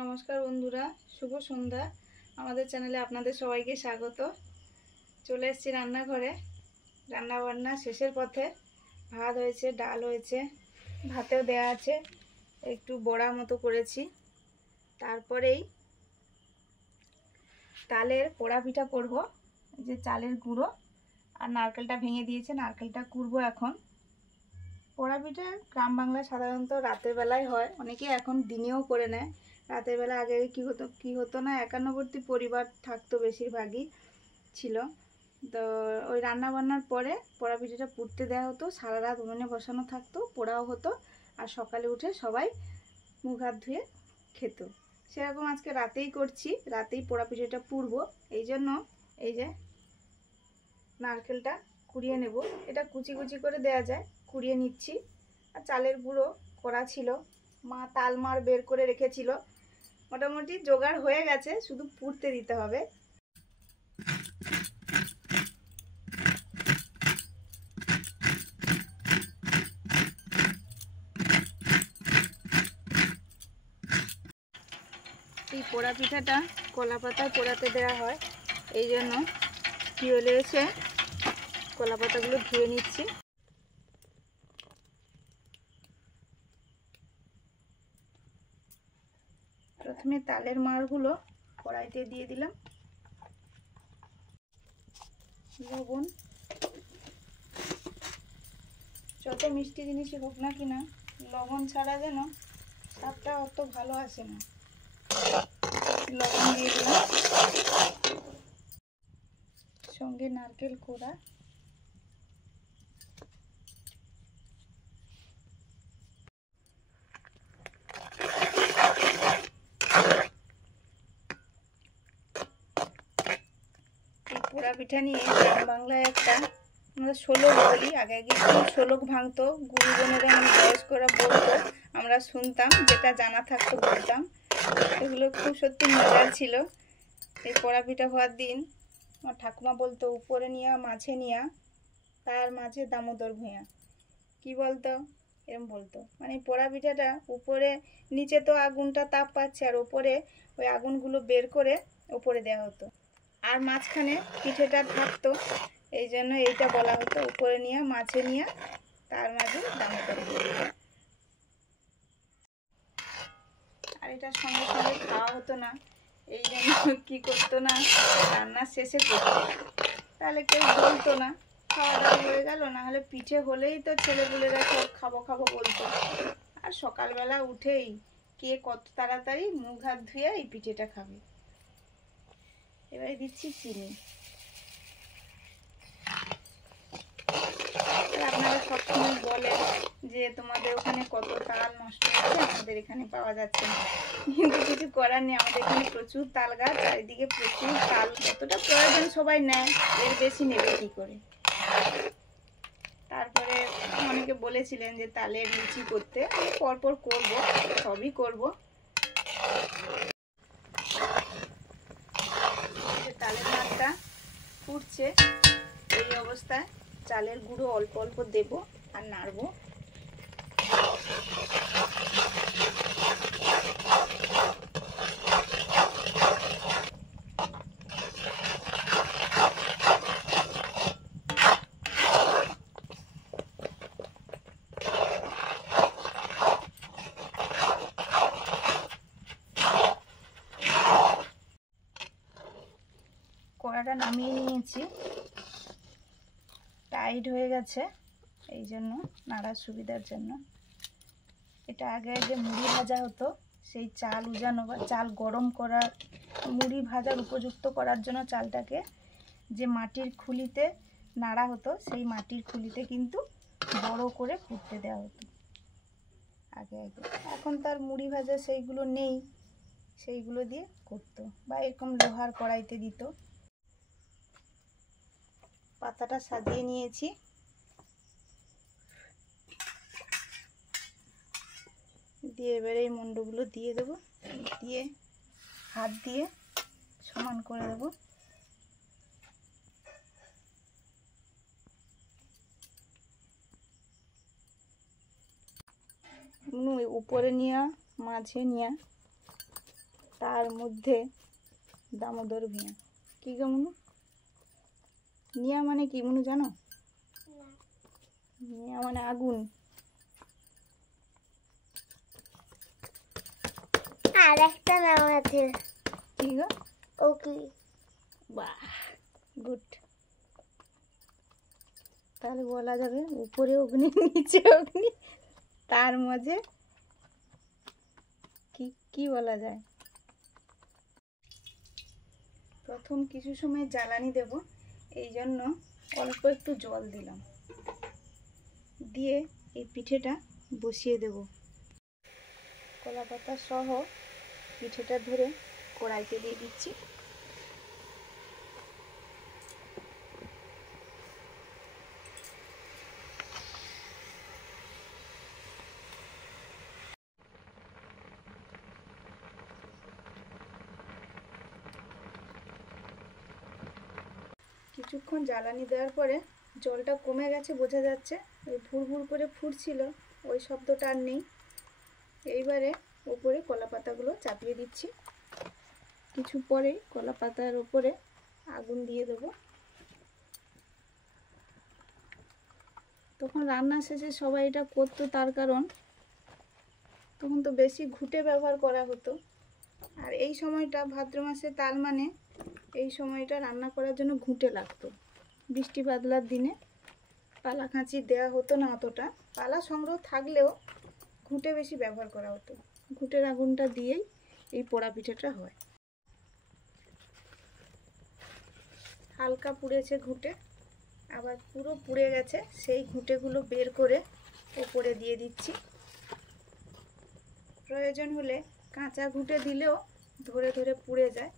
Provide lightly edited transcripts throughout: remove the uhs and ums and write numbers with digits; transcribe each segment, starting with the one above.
নমস্কার বন্ধুরা, শুভ সন্ধ্যা। আমাদের চ্যানেলে আপনাদের সবাইকে স্বাগত। চলে এসেছি রান্নাঘরে। রান্না বান্না শেষের পথে। ভাত হয়েছে, ডাল হয়েছে, ভাতেও দেয়া আছে, একটু বড়া মতো করেছি। তারপরেই তালের পোড়া পিঠা করব। যে চালের গুঁড়ো আর নারকেলটা ভেঙে দিয়েছে, নারকেলটা কুড়বো এখন। পোড়া পিঠা গ্রাম বাংলায় সাধারণত রাতের বেলায় হয়, অনেকে এখন দিনেও করে নেয়। রাতের বেলা আগে কি হতো না, একান্নবর্তী পরিবার থাকতো, বেশিরভাগই ছিল। তো ওই রান্না বান্নার পরে পোড়া পিঠাটা পুড়তে দেওয়া হতো, সারা রাত উনুনে বসানো থাকতো, পোড়াও হতো, আর সকালে উঠে সবাই মুখ হাত ধুয়ে খেত। সেরকম আজকে রাতেই করছি, রাতেই পোড়া পিঠাটা পুড়বো। এই জন্য এই যে নারকেলটা কুড়িয়ে নেব। এটা কুচি কুচি করে দেয়া যায়, কুড়িয়ে নিচ্ছি। আর চালের গুঁড়ো করা ছিল, মা তাল মার বের করে রেখেছিল। মোটামুটি জোগাড় হয়ে গেছে, শুধু পুড়তে দিতে হবে। এই পোড়া পিঠাটা কলা পাতায় পোড়াতে দেওয়া হয়, এই জন্য টিউবওয়েলে এসে কলা পাতাগুলো ধুয়ে নিচ্ছি। প্রথমে তালের মাড়গুলো কড়াইতে দিয়ে দিলাম, লবণ। যত মিষ্টি জিনিসই হোক না কিনা, লবণ ছাড়া যেন স্বাদটা অত ভালো আসে না। লবণ দিয়ে দিলাম, সঙ্গে নারকেল কোড়া, পোড়া পিঠা নিয়ে গ্রাম বাংলায় একটা আমরা শোলক বলি, আগে আগে শোলক ভাঙতো, গুরুজনেরা মানে বয়স্করা বলতো, আমরা শুনতাম, যেটা জানা থাকতো বলতাম। এগুলো খুব সত্যি মজার ছিল। এই পোড়া পিঠা হওয়ার দিন আমার ঠাকুমা বলতো, উপরে নিয়া মাঝে নিয়া তার মাঝে দামোদর ভূঁয়া। কি বলতো, এরম বলতো, মানে পোড়া পিঠাটা উপরে নিচে তো আগুনটা তাপ পাচ্ছে, আর ওপরে ওই আগুনগুলো বের করে ওপরে দেওয়া হতো, আর মাঝখানে পিঠেটা থাকতো। এই জন্য এইটা বলা হতো, উপরে নিয়ে মাঝে নিয়ে তার মাঝে দামোদর ভূঁয়া। আর এটার সঙ্গে সঙ্গে খাওয়া হতো না, এই জন্য কি করতো না, রান্নার শেষে করতো, তাহলে কেউ বলতো না, খাওয়া দাওয়া হয়ে গেল। না হলে পিঠে হলেই তো ছেলেপুলেরা সব খাবো খাবো বলতো। আর সকালবেলা উঠেই কে কত তাড়াতাড়ি মুখ হাত ধুয়ে এই পিঠেটা খাবে। এবারে দিচ্ছি চিনি। আপনারা সবসময় বলেন যে তোমাদের ওখানে কত তাল নষ্ট হচ্ছে, আমাদের এখানে পাওয়া যাচ্ছে না। কিন্তু কিছু করার নেই, আমাদের এখানে প্রচুর তাল গাছ, চারিদিকে প্রচুর তাল। যতটা প্রয়োজন সবাই নেয়, এর বেশি নেবে কি করে। তারপরে অনেকে বলেছিলেন যে তালের লুচি করতে, পরপর করব, সবই করব। তালের মাঠটা ফুটছে, এই অবস্থায় চালের গুঁড়ো অল্প অল্প দেব আর নাড়ব। কড়াটা নামিয়ে নিয়েছি, টাইট হয়ে গেছে, এই জন্য নাড়ার সুবিধার জন্য। এটা আগে আগে মুড়ি ভাজা হতো, সেই চাল উজানো বা চাল গরম করার, মুড়ি ভাজার উপযুক্ত করার জন্য চালটাকে যে মাটির খুলিতে নাড়া হতো, সেই মাটির খুলিতে কিন্তু বড় করে ফুটতে দেওয়া হতো আগে আগে। এখন তার মুড়ি ভাজা সেইগুলো নেই, সেইগুলো দিয়ে করতো, বা এরকম লোহার কড়াইতে দিত। পাতাটা সাজিয়ে নিয়েছি, দিয়ে এবারে এই মুন্ডগুলো দিয়ে দেবো, দিয়ে হাত দিয়ে সমান করে দেবো। উপরে নিয়ে মাঝে নিয়ে তার মধ্যে দামোদর ভূঁইয়া। কি গো মনু? নিয়া মানে কি মনু জানো? নিয়া মানে আগুন। আর একটা নাম আছে। কি গো? অগ্নি। বাহ, গুড। তাহলে বলা যাবে উপরে অগ্নি নিচে অগ্নি, তার মাঝে কি কি বলা যায়? প্রথম কিছু সময় জ্বালানি দেব, এই জন্য অল্প একটু জল দিলাম, দিয়ে এই পিঠেটা বসিয়ে দেব। কলা পাতা সহ পিঠেটা ধরে কড়াইতে দিয়ে দিচ্ছি। কিছুক্ষণ জ্বালানি দেওয়ার পরে জলটা কমে গেছে, বোঝা যাচ্ছে। ওই ভুর ভুর করে ফুটছিল, ওই শব্দটা আর নেই। এইবারে উপরে কলা পাতাগুলো চাপিয়ে দিচ্ছি। কিছু পরে কলা পাতার উপরে আগুন দিয়ে দেব। তখন রান্না শেষে সবাই এটা করতো, তার কারণ তখন তো বেশি ঘুঁটে ব্যবহার করা হতো। আর এই সময়টা ভাদ্র মাসে তাল মানে এই সময়টা রান্না করার জন্য ঘুঁটে লাগতো। বৃষ্টি বাদলার দিনে পালা খাঁচি দেওয়া হতো না অতটা, পালা সংগ্রহ থাকলেও ঘুঁটে বেশি ব্যবহার করা হতো। ঘুঁটের আগুনটা দিয়েই এই পোড়া পিঠেটা হয়। হালকা পুড়েছে ঘুঁটে, আবার পুরো পুড়ে গেছে। সেই ঘুঁটেগুলো বের করে ওপরে দিয়ে দিচ্ছি। প্রয়োজন হলে কাঁচা ঘুঁটে দিলেও ধরে ধরে পুড়ে যায়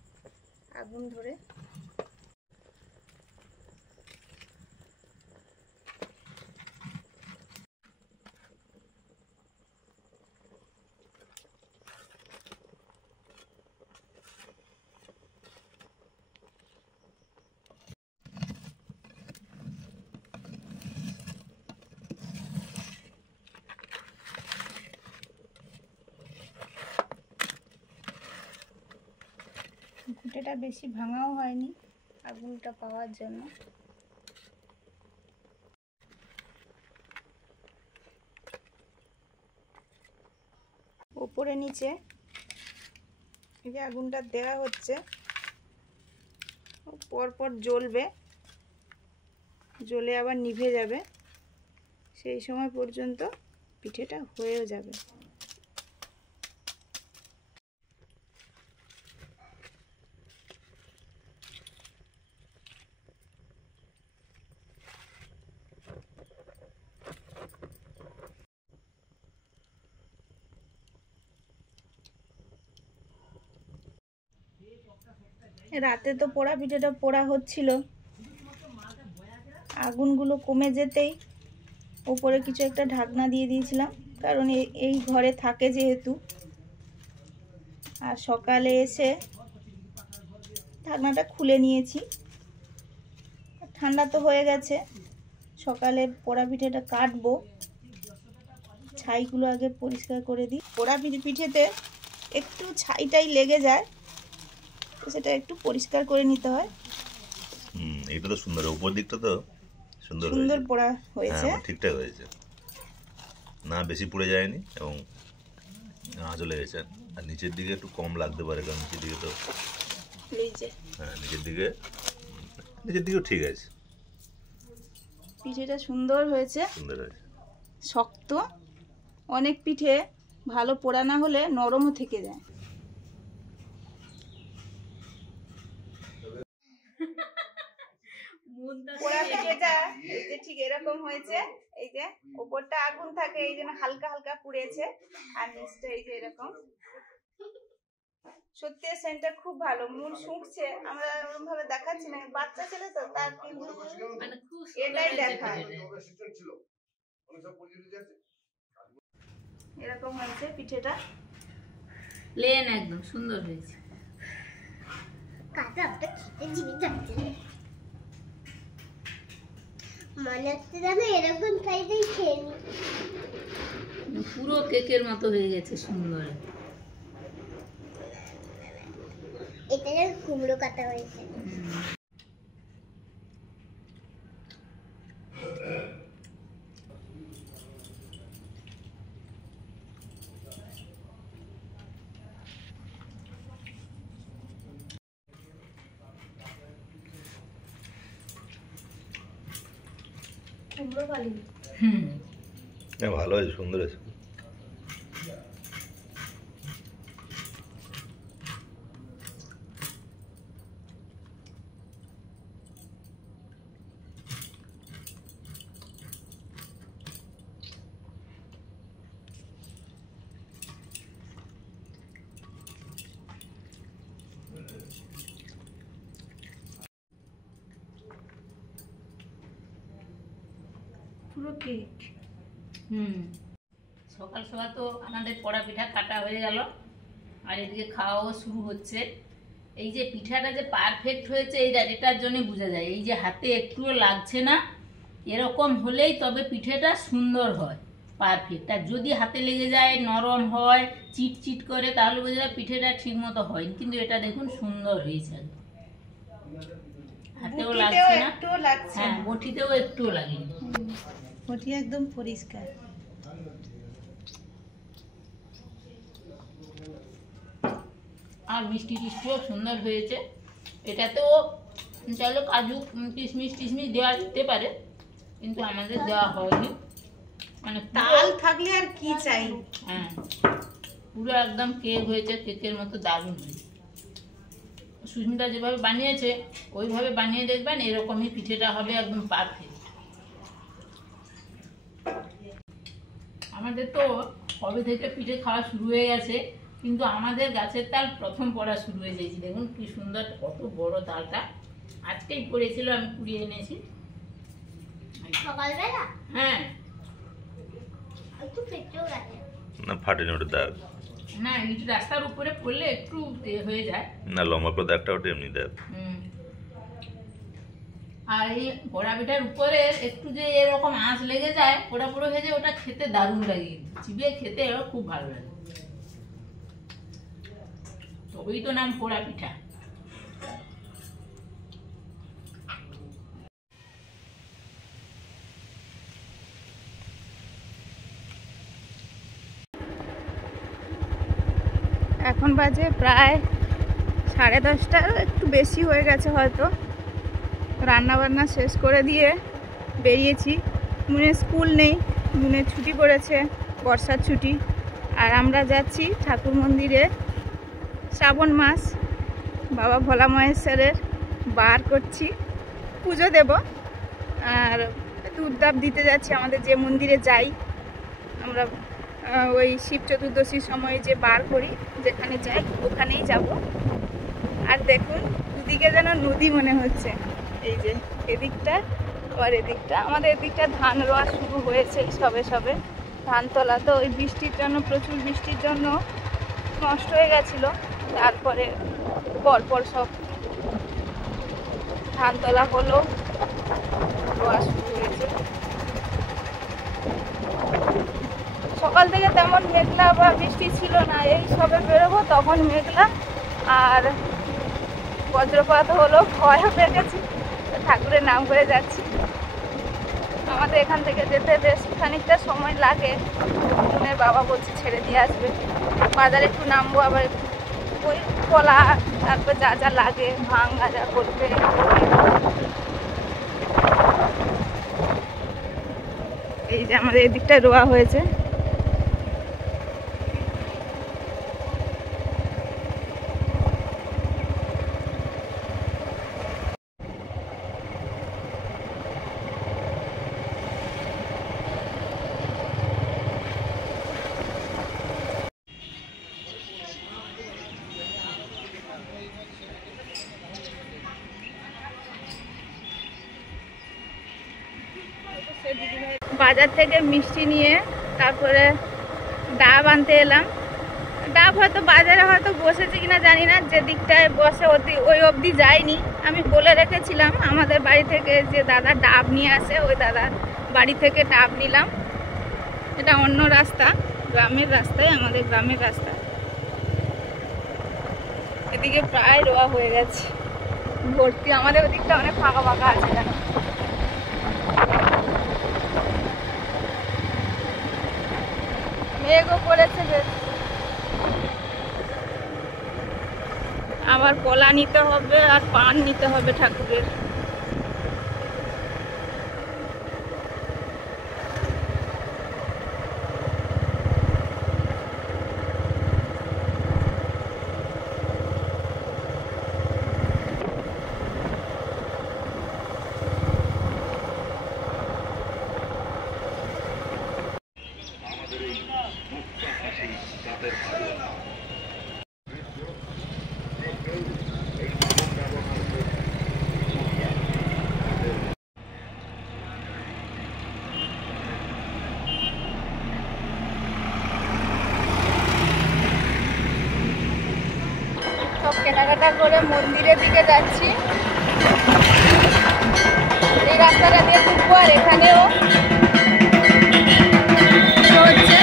আগুন ধরে। ঘুঁটেটা বেশি ভাঙাও হয়নি আগুনটা পাওয়ার জন্য। উপরে নিচে এই যে আগুনটা দেওয়া হচ্ছে, পরপর জ্বলবে, জ্বলে আবার নিভে যাবে। সেই সময় পর্যন্ত পিঠেটা হয়েও যাবে। রাতে তো পোড়া পিঠেটা পোড়া হচ্ছিল, আগুনগুলো কমে যেতেই উপরে কিছু একটা ঢাকনা দিয়ে দিয়েছিলাম, কারণ এই ঘরে থাকে যেহেতু। আর সকালে এসে ঢাকনাটা খুলে নিয়েছি। ঠান্ডা তো হয়ে গেছে, সকালে পোড়া পিঠেটা কাটবো। ছাইগুলো আগে পরিষ্কার করে দিই। পোড়া পিঠেতে একটু ছাইটাই লেগে যায়, তো সেটা একটু পরিষ্কার করে নিতে হয়। এটা তো সুন্দর, উপর দিকটা তো সুন্দর পোড়া হয়েছে, ঠিকঠাক হয়েছে, না বেশি পুড়ে যায়নি এবং আঁচও লেগেছে। আর নিচের দিকে একটু কম লাগতে পারে, কারণ নিচের দিকে তো হ্যাঁ নিচের দিকেও ঠিক আছে। পিঠেটা সুন্দর হয়েছে, শক্ত। অনেক পিঠে ভালো পোড়া না হলে নরমও থেকে যায়। পোড়া পিঠেটা এই যে ঠিক এরকম হয়েছে। এই যে উপরটা আগুন থাকে, এই জন্য হালকা হালকা পুড়েছে, আর নিচটা এই যে এরকম। সত্যি সেন্টটা খুব ভালো, মন শুকছে। আমরা ওরকম ভাবে দেখাচ্ছি না, বাচ্চা ছেলে তো, তার কিন্তু এটাই দেখায়। এরকম হয়েছে পিঠেটা, প্লেন একদম সুন্দর হয়েছে। কাকা একটা খেতে জিনিস যাচ্ছে মনে হচ্ছে যেন এরকম সাইজেই খেয়ে নি। পুরো কেকের মতো হয়ে গেছে, সুন্দর। এটা যেন কুমড়ো কাটা হয়েছে। কুমড়ো কালি। হ্যাঁ, ভালো আছে, সুন্দর আছে। পুরো কেক। সকাল সকাল তো আমাদের পোড়া পিঠা কাটা হয়ে গেল, আর এদিকে খাওয়াও শুরু হচ্ছে। এই যে পিঠাটা যে পারফেক্ট হয়েছে এটার জন্য বোঝা যায়। এই যে হাতে একটুও লাগছে না, এরকম হলেই তবে পিঠেটা সুন্দর হয়, পারফেক্ট। আর যদি হাতে লেগে যায়, নরম হয়, চিট চিট করে, তাহলে বোঝা যায় পিঠেটা ঠিক মতো হয়নি। কিন্তু এটা দেখুন সুন্দর হয়েছে, হাতেও লাগছে না, একটুও লাগছে হ্যাঁ না। বটিতেও একটুও লাগেনি। বটি একদম পরিষ্কার। আর মিষ্টি টিষ্টিও সুন্দর হয়েছে। এটাতেও চাইলে কাজু কিশমিশ টিশমিশ দেওয়া যেতে পারে, কিন্তু আমাদের দেওয়া হয়নি। মানে তাল থাকলে আর কি চাই। হ্যাঁ, পুরো একদম কেক হয়েছে, কেকের মতো দারুণ হয়েছে। সুস্মিতা যেভাবে বানিয়েছে ওইভাবে বানিয়ে দেখবেন, এরকমই পিঠেটা হবে একদম পারফেক্ট। আমাদের তো কবে থেকে পিঠে খাওয়া শুরু হয়ে গেছে, কিন্তু আমাদের গাছের তাল প্রথম পড়া শুরু হয়ে গেছে। দেখুন কি সুন্দর, কত বড় তালটা, আজকেই পড়েছিল, আমি কুড়িয়ে এনেছি। সকালবেলা হ্যাঁ, একটু ফেটেও গেছে। না, ফাটেনি, ওটা দাগ। না ইট রাস্তার উপরে পড়লে একটু হয়ে যায় না, লম্বা করে দাগটা ওটা এমনি দাগ। আর এই পোড়া পিঠার উপরে একটু যে এরকম আঁচ লেগে যায়, পোড়া পোড়া হয়ে যায়, ওটা খেতে দারুণ লাগে, চিবিয়ে খেতে খুব ভালো লাগে। তবেই তো নাম পোড়া পিঠা। এখন বাজে প্রায় 10:30, একটু বেশি হয়ে গেছে হয়তো। রান্না বান্না শেষ করে দিয়ে বেরিয়েছি। মুনের স্কুল নেই, মুনের ছুটি পড়েছে, বর্ষার ছুটি। আর আমরা যাচ্ছি ঠাকুর মন্দিরে। শ্রাবণ মাস, বাবা ভোলা মহেশ্বরের বার করছি, পুজো দেব। আর দুধ দাব দিতে যাচ্ছি আমাদের যে মন্দিরে যাই আমরা। ওই শিব চতুর্দশীর সময় যে বার করি, যেখানে যাই ওখানেই যাব। আর দেখুন দুদিকে যেন নদী মনে হচ্ছে। এই যে এদিকটা আর এদিকটা, আমাদের এদিকটা ধান রোয়া শুরু হয়েছে সবে সবে। ধান তোলা তো ওই বৃষ্টির জন্য, প্রচুর বৃষ্টির জন্য নষ্ট হয়ে গেছিল। তারপরে পরপর সব ধান তোলা হলো, রোয়া শুরু হয়েছে। সকাল থেকে তেমন মেঘলা বা বৃষ্টি ছিল না, এই সবে বেরোবো তখন মেঘলা আর বজ্রপাত হলো, ভয়ও পেয়ে গেছি। ঠাকুরের নাম করে যাচ্ছি। আমাদের এখান থেকে যেতে বেশ খানিকটা সময় লাগে। বোনের বাবা বলছে ছেড়ে দিয়ে আসবে। বাজারে একটু নামবো, আবার ওই কলা, তারপর যা যা লাগে, ভাঙ ভাজা করতে। এই যে আমাদের এদিকটা রোয়া হয়েছে। বাজার থেকে মিষ্টি নিয়ে তারপরে ডাব আনতে এলাম। ডাব হয়তো বাজারে হয়তো বসেছে কিনা জানি না, যে দিকটায় বসে ওই অবধি যায়নি। আমি বলে রেখেছিলাম আমাদের বাড়ি থেকে যে দাদা ডাব নিয়ে আসে, ওই দাদা বাড়ি থেকে ডাব নিলাম। এটা অন্য রাস্তা, গ্রামের রাস্তায়, আমাদের গ্রামের রাস্তা। এদিকে প্রায় রোয়া হয়ে গেছে, ভর্তি। আমাদের ওদিকটা অনেক ফাঁকা ফাঁকা আছে দেখো। মেঘও পড়েছে বেশ। আবার কলা নিতে হবে আর পান নিতে হবে ঠাকুরের। সব কেনাকাটা করে মন্দিরের দিকে যাচ্ছি। এই রাস্তাটা দিয়ে ঢুকবো আর এখানেও হচ্ছে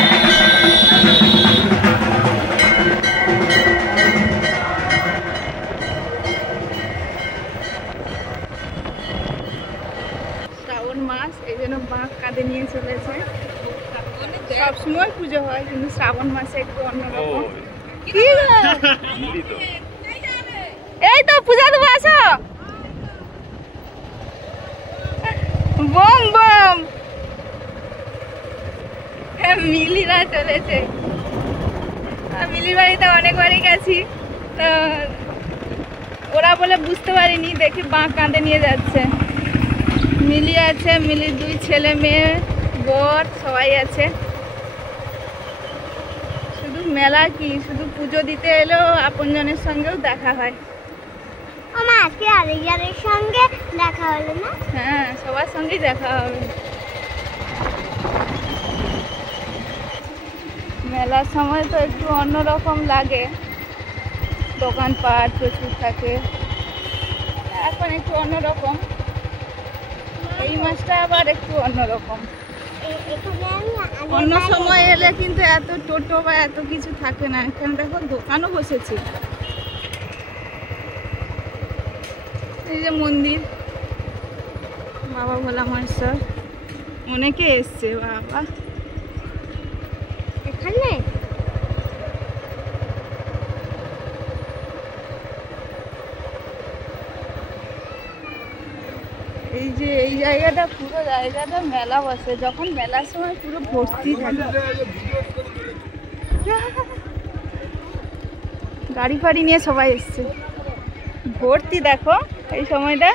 শ্রাবণ মাস, এই জন্য বাঁক কাঁধে নিয়ে চলেছে। সবসময় পুজো হয় কিন্তু শ্রাবণ মাসে একটু অন্যরকম। এই তো পূজা দেবো, আসো। বম বম মিলিরা চলেছে। মিলির বাড়িতে অনেকবারই গেছি, তো ওরা বলে বুঝতে পারিনি, দেখি বাঁক কাঁধে নিয়ে যাচ্ছে। মিলি আছে, মিলির 2 ছেলে মেয়ে, বর সবাই আছে। শুধু মেলা কি, শুধু পুজো দিতে এলেও আপনজনের সঙ্গেও দেখা হয়। আমার আজকে আরেকজনের সঙ্গে দেখা হলো না? হ্যাঁ, সবার সঙ্গেই দেখা হবে। মেলার সময় তো একটু অন্যরকম লাগে, দোকানপাট প্রচুর থাকে। এখন একটু অন্যরকম, এই মাসটা আবার একটু অন্যরকম। অন্য সময় এলে কিন্তু এত টোটো বা এত কিছু থাকে না। এখানে দেখো দোকানও বসেছে। এই যে মন্দির, বাবা ভোলা মহেশ্বর, অনেকে এসছে বাবা এখানে। এই যে এই জায়গাটা, পুরো জায়গাটা মেলা বসে। যখন মেলার সময় পুরো ভর্তি থাকে, গাড়ি ফাড়ি নিয়ে সবাই এসছে, ভর্তি দেখো এই সময়টা।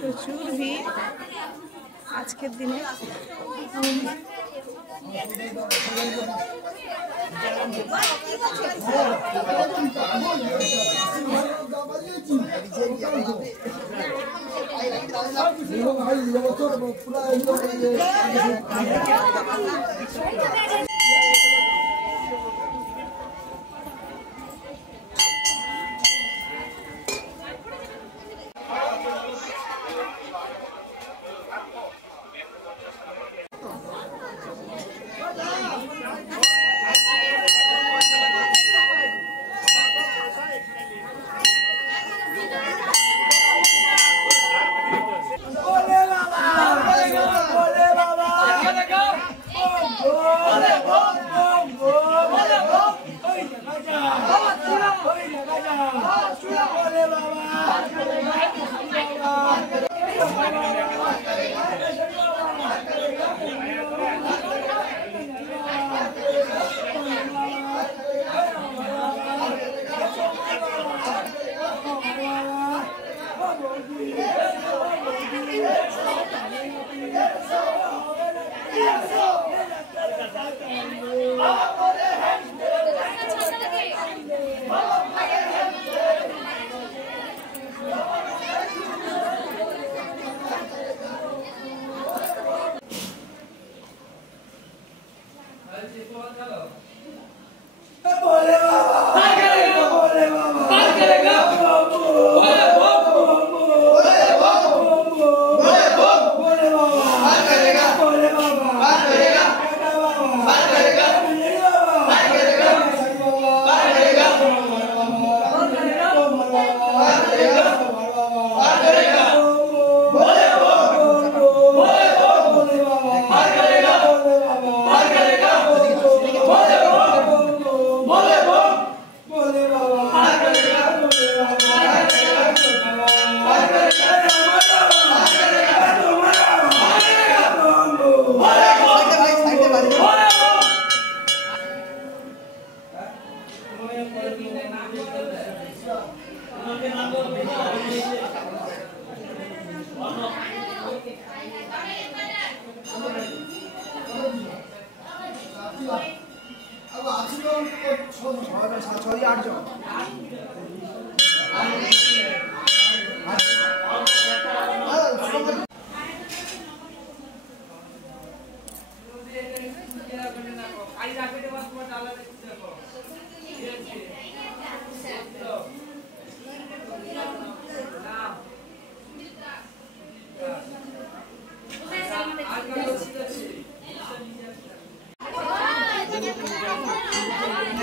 প্রচুর ভিড় আজকের দিনে।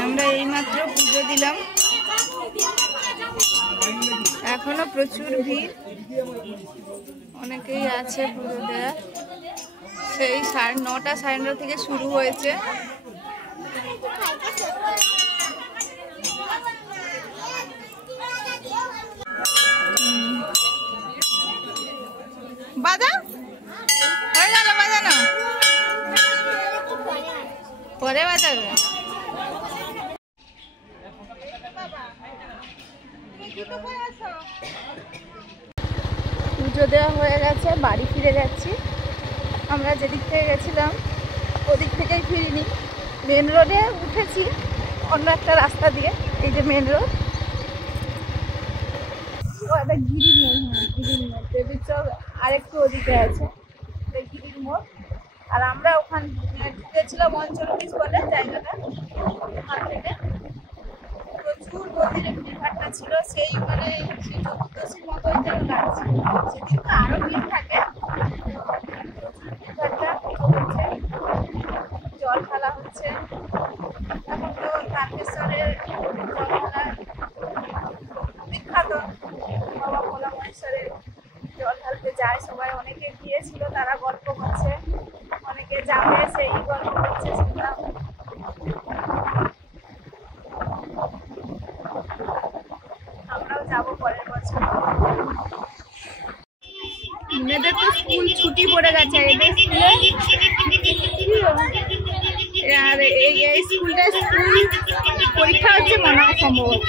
আমরা এইমাত্র পুজো দিলাম, এখনো প্রচুর ভিড়, অনেকেই আছে পুজো দেওয়া। সেই 9টা 9:30 থেকে শুরু হয়েছে। বাজা হয়ে গেল, বাজানো পরে বাজাবে। পুজো দেওয়া হয়ে গেছে, বাড়ি ফিরে যাচ্ছি। আমরা যেদিক থেকে গেছিলাম ওদিক থেকেই ফিরিনি, মেন রোডে উঠেছি অন্য একটা রাস্তা দিয়ে। এই যে মেন রোড, গিরির মোড়, গিরির মোড়, দেবীর চক আরেকটু ওদিকে আছে গিরির মোড়। আর আমরা ওখানে ঢুকেছিলাম অঞ্চলবিজ বলে জায়গাটা, ওখান থেকে প্রচুর মন্দিরের ভিড়ভাট্টা ছিল। সেই মানে সেই চতুর্দশীর মতোই যেন লাগছে, সেদিন তো আরো ভিড় থাকে। জল ঢালা হচ্ছে এখন তো তারকেশ্বরের জল ঢালা বিখ্যাত। বাবা ভোলা মহেশ্বরের জল ঢালতে যায় সবাই, অনেকে গিয়েছিল, তারা গল্প করছে, অনেকে যাবে সেই গল্প করছে, শুনলাম। আমরাও যাবো পরের বছর। মেয়েদের তো স্কুল ছুটি পড়ে গেছে, এদের স্কুলে আর এই স্কুলটা স্কুল পরীক্ষা হচ্ছে মনে হয় সম্ভবত।